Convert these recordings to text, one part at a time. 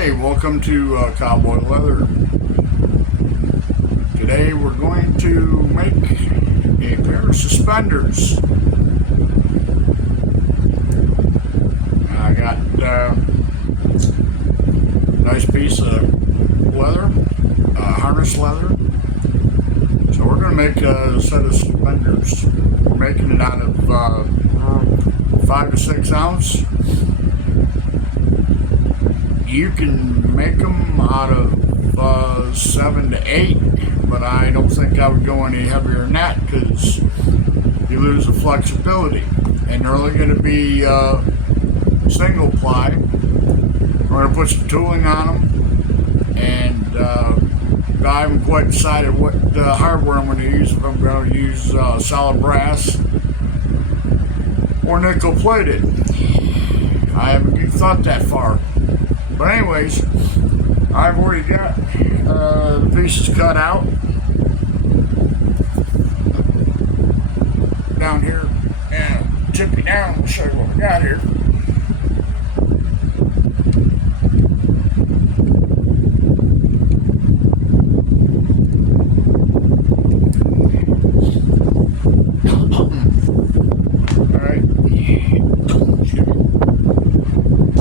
Hey, welcome to Cowboy Leather. Today we're going to make a pair of suspenders. I got a nice piece of leather, harness leather. So we're going to make a set of suspenders. We're making it out of 5 to 6 ounce. You can make them out of 7 to 8, but I don't think I would go any heavier than that because you lose the flexibility. And they're only going to be single ply. We're going to put some tooling on them, and I haven't quite decided what hardware I'm going to use. If I'm going to use solid brass or nickel plated. I haven't thought that far. But anyways, I've already got the pieces cut out down here, and tip it down and show you what we got here.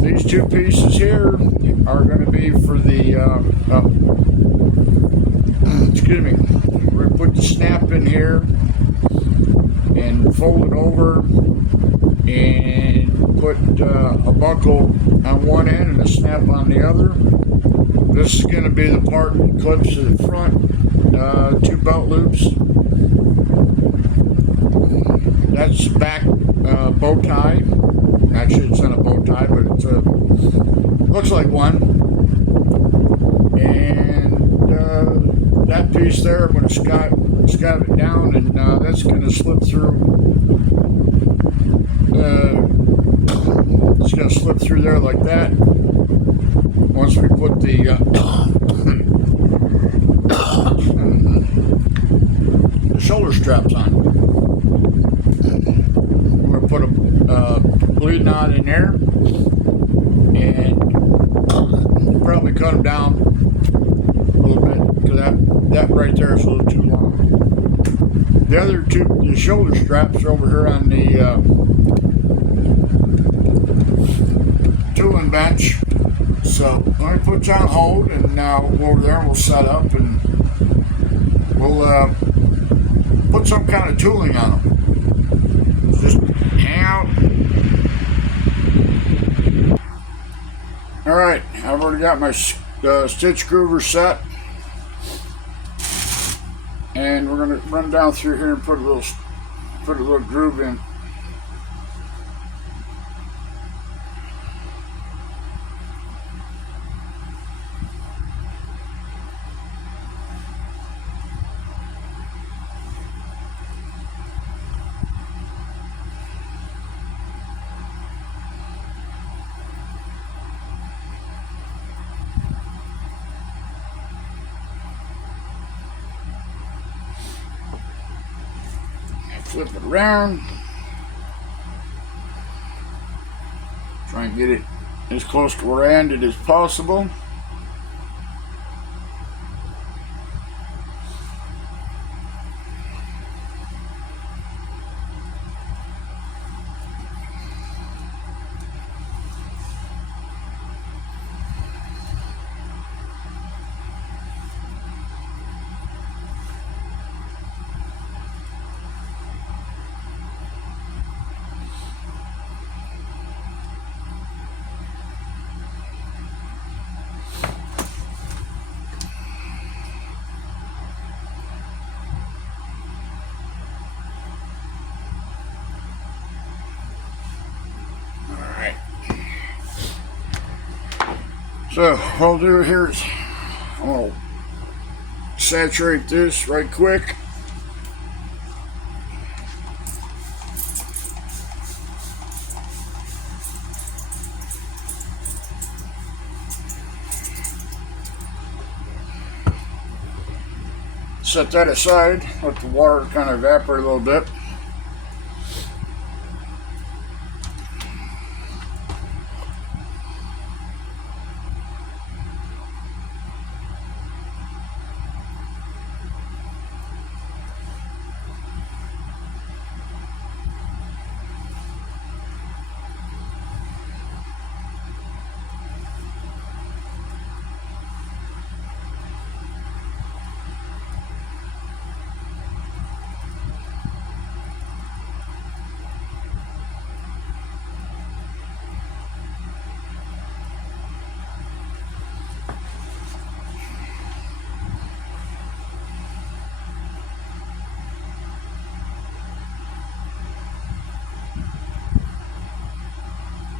These two pieces here are going to be for the, excuse me, we're going to put the snap in here and fold it over and put a buckle on one end and a snap on the other. This is going to be the part that clips to the front, 2 belt loops. That's the back bow tie. Actually, it's not a bow tie, but it's looks like one. And that piece there, I'm going to scav it down, and that's going to slip through. It's going to slip through there like that. Once we put the shoulder straps on. I'm going to put a bleed knot in there, and probably cut them down a little bit because that right there is a little too long. The other two, the shoulder straps are over here on the tooling bench. So let me put you on hold, and now we'll go over there and we'll set up, and we'll put some kind of tooling on them. Just hang out. Alright, I've already got my stitch groover set, and we're going to run down through here and put a little groove in. Flip it around. Try and get it as close to where I ended as possible. So what I'll do here is I'll saturate this right quick. Set that aside, let the water kind of evaporate a little bit.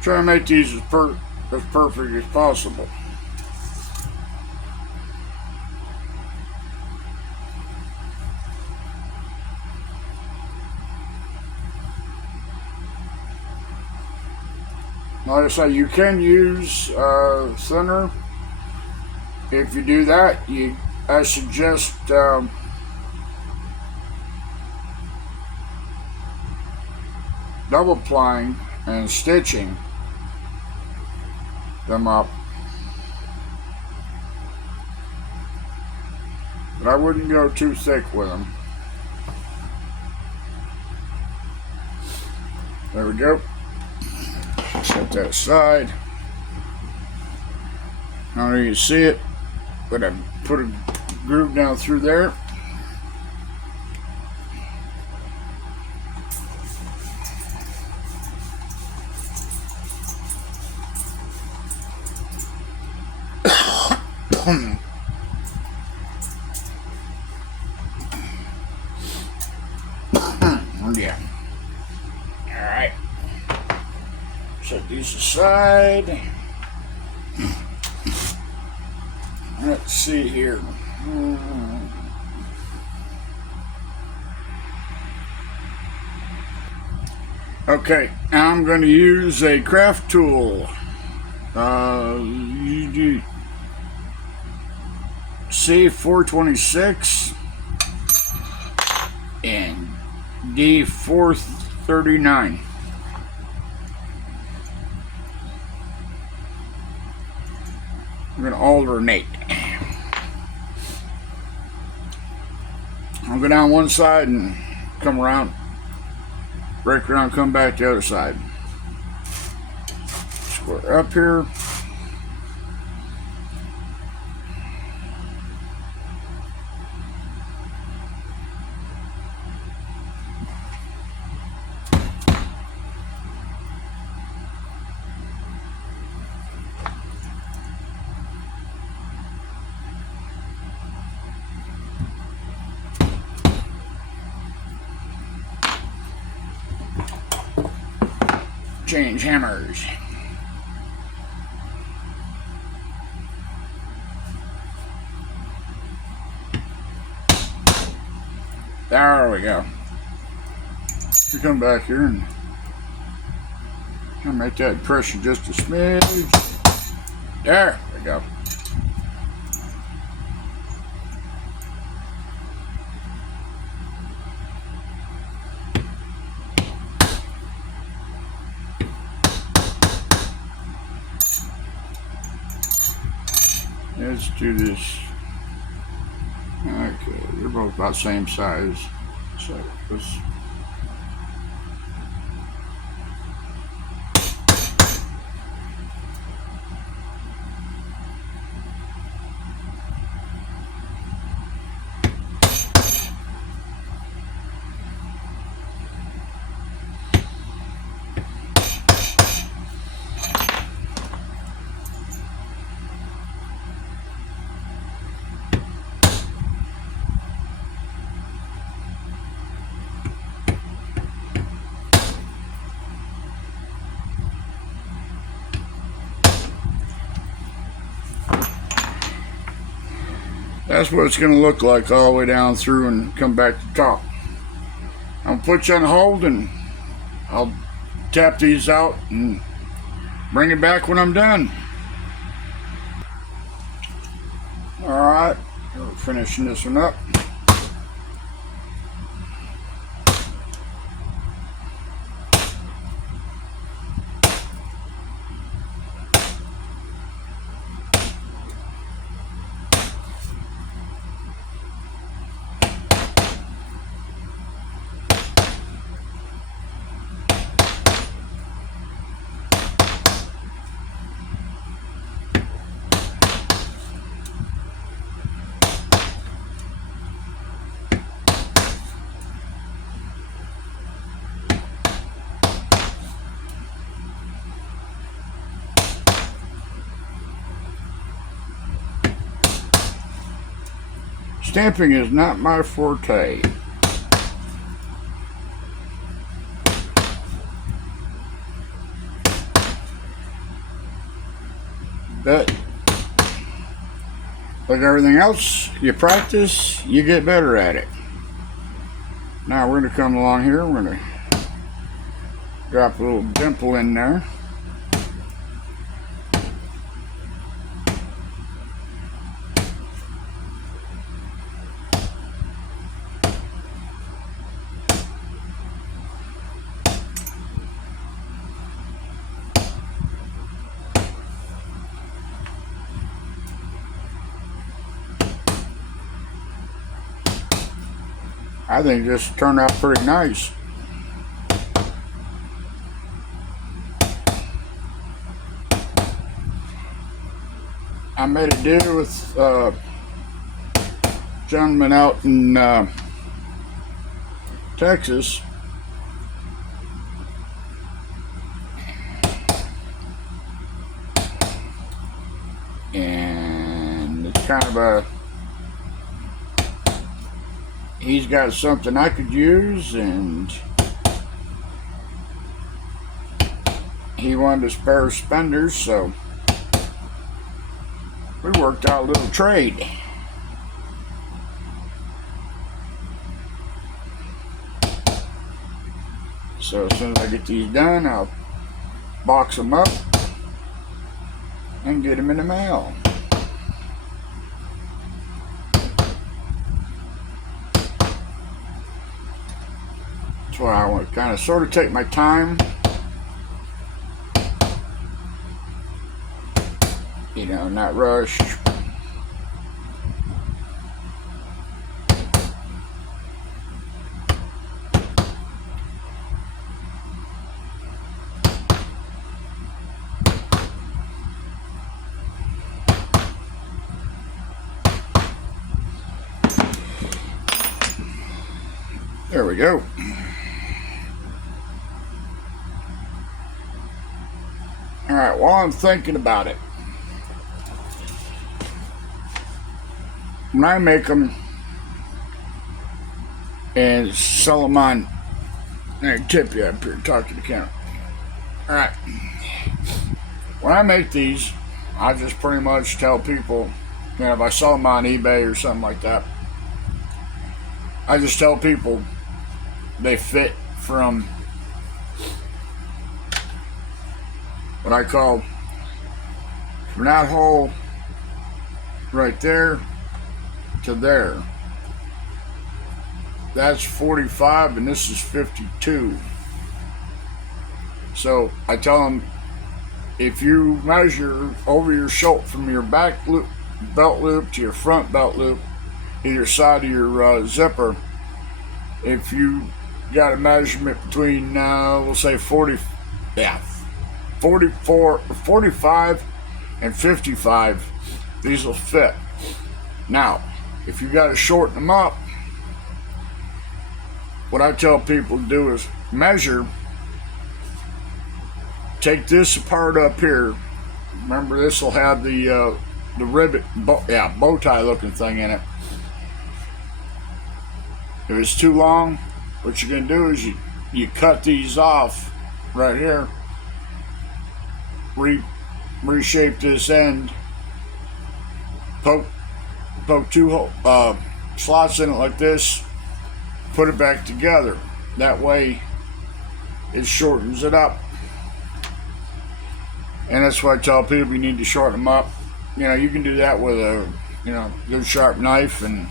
Try to make these as perfect as possible. Like I say, you can use thinner. If you do that, I suggest double plying and stitching them up. But I wouldn't go too thick with them. There we go. Set that aside. I don't know if you see it, but I put a groove down through there. Yeah. Alright. Set these aside. Let's see here. Okay, now I'm going to use a craft tool. C426 and D439. I'm going to alternate. I'll go down one side and come around, break around, come back the other side. Square up here. Change hammers. There we go. You come back here and make that pressure just a smidge. There we go. Let's do this. Okay, they're both about the same size. So let's. That's what it's going to look like all the way down through and come back to the top. I'll put you on hold and I'll tap these out and bring it back when I'm done. Alright, we're finishing this one up. Stamping is not my forte. But like everything else, you practice, you get better at it. Now we're going to come along here. We're going to drop a little dimple in there. I think this turned out pretty nice. I made a deal with a gentleman out in Texas. And it's kind of a, he's got something I could use, and he wanted a spare suspenders, so we worked out a little trade. So as soon as I get these done, I'll box them up and get them in the mail. That's why I want to kind of sort of take my time. You know, not rush. There we go. All right, while I'm thinking about it, when I make them and sell them on, I tip you up here, talk to the camera. All right, when I make these, I just pretty much tell people, you know, if I sell them on eBay or something like that, I just tell people they fit from what I call from that hole right there to there. That's 45 and this is 52. So I tell them, if you measure over your shoulder from your back loop, belt loop to your front belt loop, either side of your zipper, if you got a measurement between we'll say 45 and 55, these will fit. Now if you got to shorten them up, what I tell people to do is measure, take this apart up here. Remember, this will have the ribbon bow tie looking thing in it. If it's too long, what you're going to do is you cut these off right here, reshape this end, poke two slots in it like this, put it back together. That way it shortens it up. And that's why I tell people you need to shorten them up. You know, you can do that with a good sharp knife, and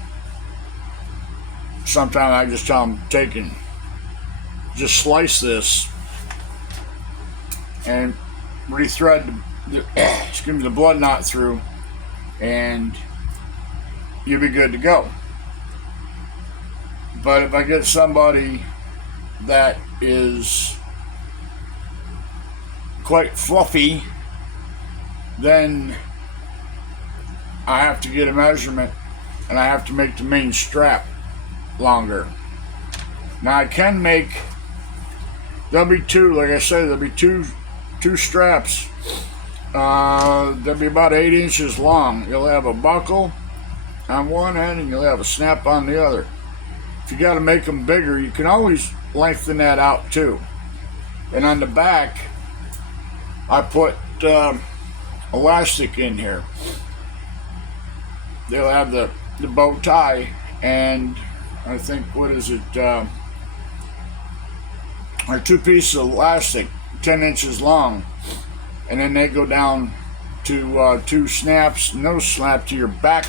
sometimes I just tell them just slice this and rethread the blood knot through, and you'll be good to go. But if I get somebody that is quite fluffy, then I have to get a measurement and I have to make the main strap longer. Now I can make, there'll be two, like I said, there'll be two straps. They'll be about 8 inches long. You'll have a buckle on one end and you'll have a snap on the other. If you got to make them bigger, you can always lengthen that out too. And on the back, I put elastic in here. They'll have the bow tie, and I think, what is it, are two pieces of elastic 10 inches long, and then they go down to two snaps, nose snap to your back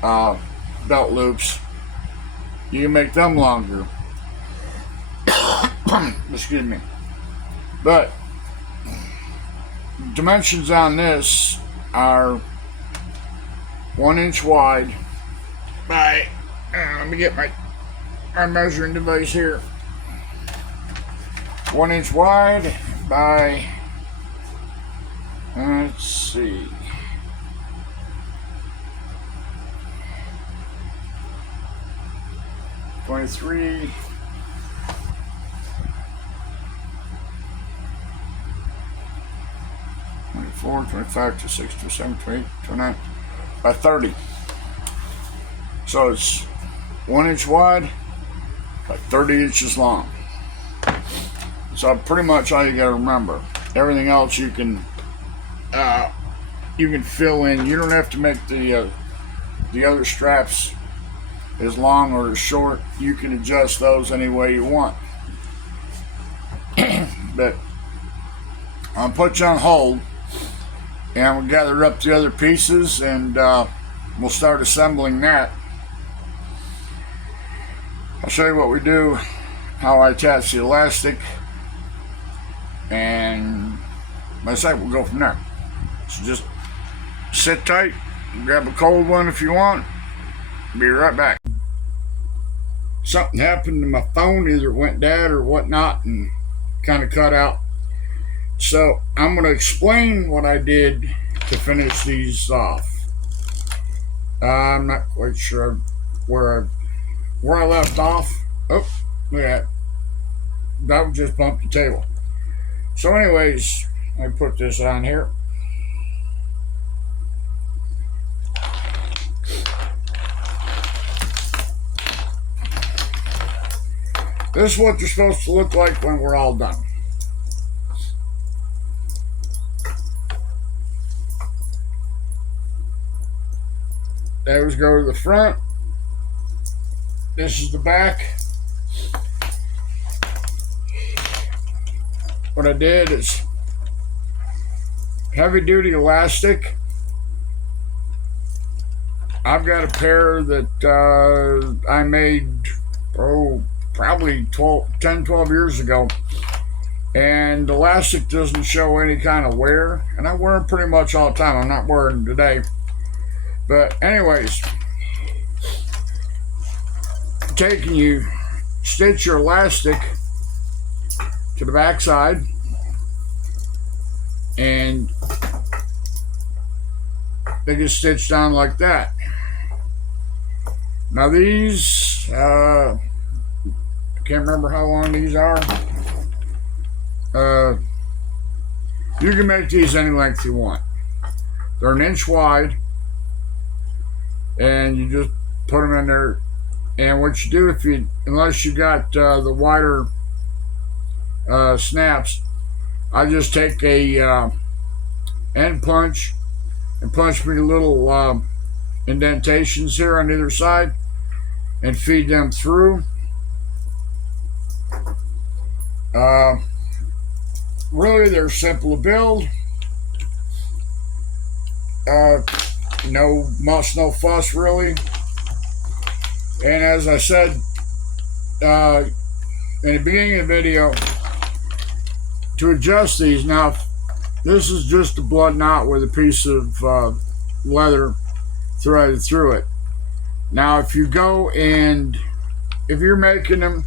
belt loops. You can make them longer. Excuse me. But dimensions on this are 1 inch wide by, let me get my measuring device here. 1 inch wide by, let's see, 23, 24, 25, 26, 27, 28, 29, by 30. So it's 1 inch wide by 30 inches long. So pretty much all you got to remember. Everything else you can fill in. You don't have to make the other straps as long or as short. You can adjust those any way you want. But I'll put you on hold, and we'll gather up the other pieces, and we'll start assembling that. I'll show you what we do, how I attach the elastic, and like I said, we'll go from there. So just sit tight, grab a cold one if you want. Be right back. Something happened to my phone, either it went dead or whatnot, and kind of cut out. So I'm going to explain what I did to finish these off. I'm not quite sure where I left off. Oh, look at that. That just bumped the table. So anyways, I put this on here. This is what they're supposed to look like when we're all done. Those go to the front. This is the back. What I did is heavy duty elastic. I've got a pair that I made, probably 10, 12 years ago. And the elastic doesn't show any kind of wear. And I wear them pretty much all the time. I'm not wearing them today. But anyways, you stitch your elastic to the back side, and they get stitched down like that. Now these, I can't remember how long these are. You can make these any length you want. They're 1 inch wide, and you just put them in there. And what you do, unless you got the wider snaps, I just take a end punch and punch me little indentations here on either side and feed them through. Really, they're simple to build. No muss, no fuss, really. And as I said in the beginning of the video, to adjust these, now this is just a blood knot with a piece of leather threaded through it. Now if you go and if you're making them,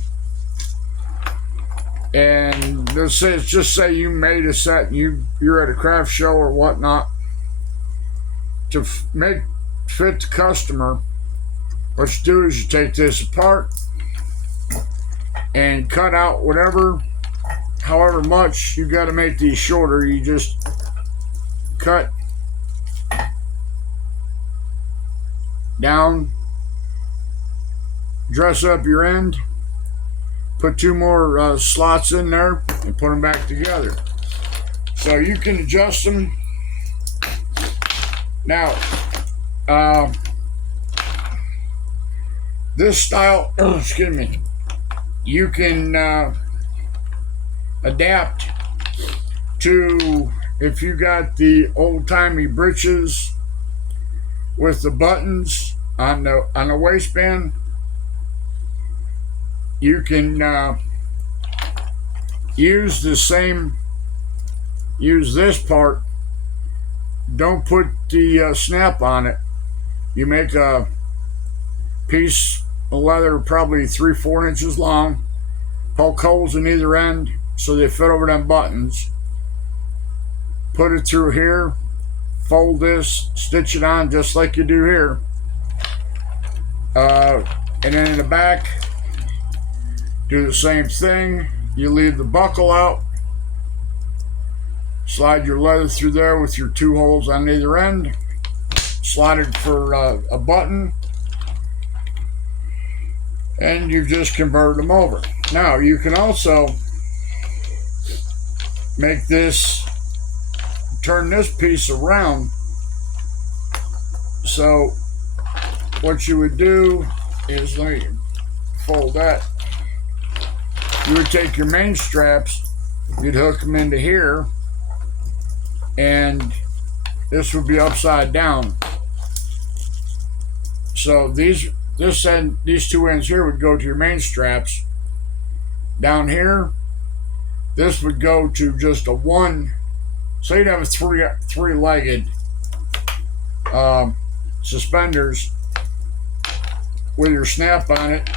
and let's just say you made a set and you're at a craft show or whatnot, to fit the customer, what you do is you take this apart and cut out however much you got to make these shorter. You just cut down, dress up your end, put 2 more slots in there, and put them back together. So you can adjust them Now, this style, excuse me, you can adapt to, if you got the old-timey breeches with the buttons on the waistband, you can use this part. Don't put the snap on it. You make a piece of leather probably 3-4 inches long, poke holes in either end so they fit over them buttons. Put it through here, fold this, stitch it on just like you do here. And then in the back, do the same thing. You leave the buckle out, slide your leather through there with your 2 holes on either end, slide it for a button, and you just convert them over. Now you can also make this, turn this piece around. So what you would do is, let me fold that. You would take your main straps, you'd hook them into here, and this would be upside down. So these 2 ends here would go to your main straps. Down here, this would go to just a one. So you'd have a three-legged suspenders with your snap on it.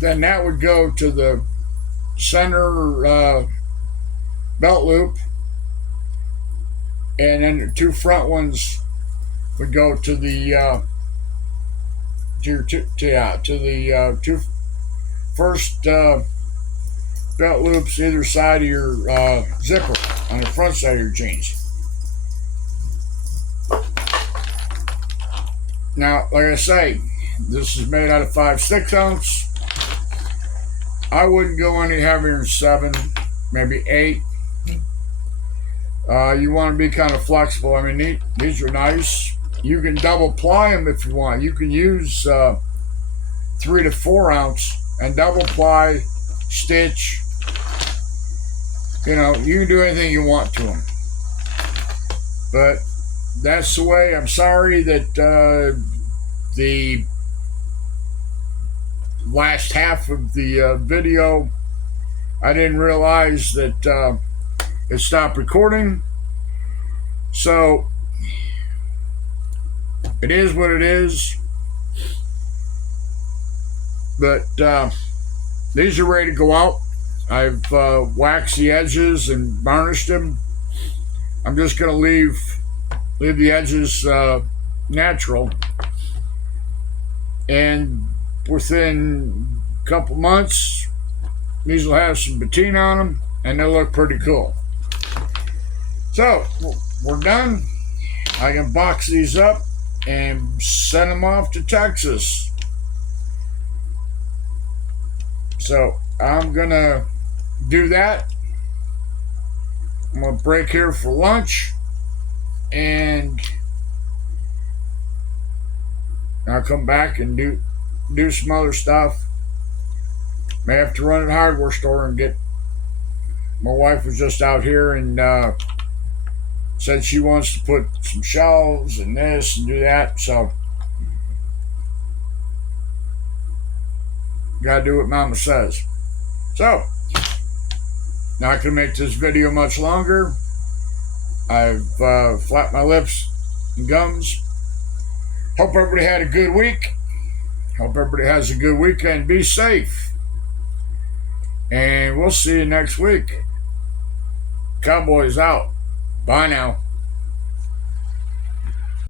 Then that would go to the center belt loop, and then the 2 front ones would go to the to the 2 first belt loops either side of your zipper on the front side of your jeans. Now, like I say, this is made out of 5/6 ounce. I wouldn't go any heavier than 7, maybe 8. You want to be kind of flexible. I mean, these are nice. You can double ply them if you want. You can use 3 to 4 ounce and double ply, stitch. You know, you can do anything you want to them. But that's the way. I'm sorry that the last half of the video, I didn't realize that it stopped recording. So it is what it is. But these are ready to go out. I've waxed the edges and varnished them. I'm just going to leave the edges natural. And within a couple months, these will have some patina on them, and they'll look pretty cool. So we're done. I can box these up and send them off to Texas. So I'm gonna do that. I'm gonna break here for lunch, and I'll come back and do some other stuff. May have to run to the hardware store and get. My wife was just out here and said she wants to put some shelves and this and do that, so gotta do what Mama says. So, not gonna make this video much longer. I've flapped my lips and gums. Hope everybody had a good week. Hope everybody has a good weekend. Be safe. And we'll see you next week. Cowboy's out. Bye now.